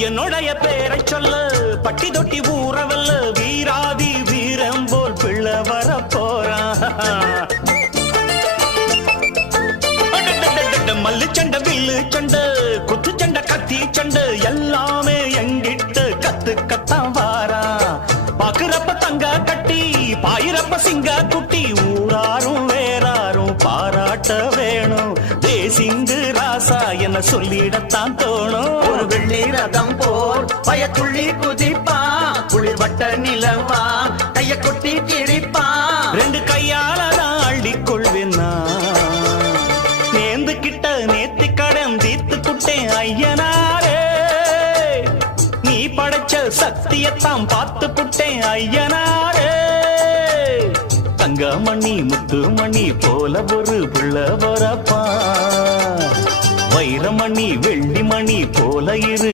என்னுடைய பேரை சொல்ல பட்டி தொட்டி ஊறவல்ல வீராதி வீரம் போல் பிள்ளை வர போறான். மல்லு சண்டை வில்லு சண்டை குத்து சண்டை கத்தி சண்டை எல்லாமே எங்கிட்ட கத்துக்கத்தான் வாரா. பாக்குறப்ப தங்க கட்டி பாயிரப்ப சிங்க குட்டி ஊராரும் வேறாரும் பாராட்ட வேணும். தேசிங்கு ராசா என்ன சொல்லிடத்தான் தோணும். ஒரு வெள்ளி ரதம் போல் பயத்துள்ளி குதிப்பா குளிர் வட்ட நிலவா கைய கொட்டி கிழிப்பா. ரெண்டு கையால தான் அள்ளிக் கொள்வேன்னா நேந்து கிட்ட நேத்தி கடன் தீர்த்து குட்டேன் ஐயனாரே. நீ படைச்ச சக்தியத்தான் பார்த்து புட்டேன் ஐயனாரே. தங்கமணி முத்துமணி போல ஒரு பிள்ளை வரப்பா. வைரமணி வெள்ளிமணி போல இரு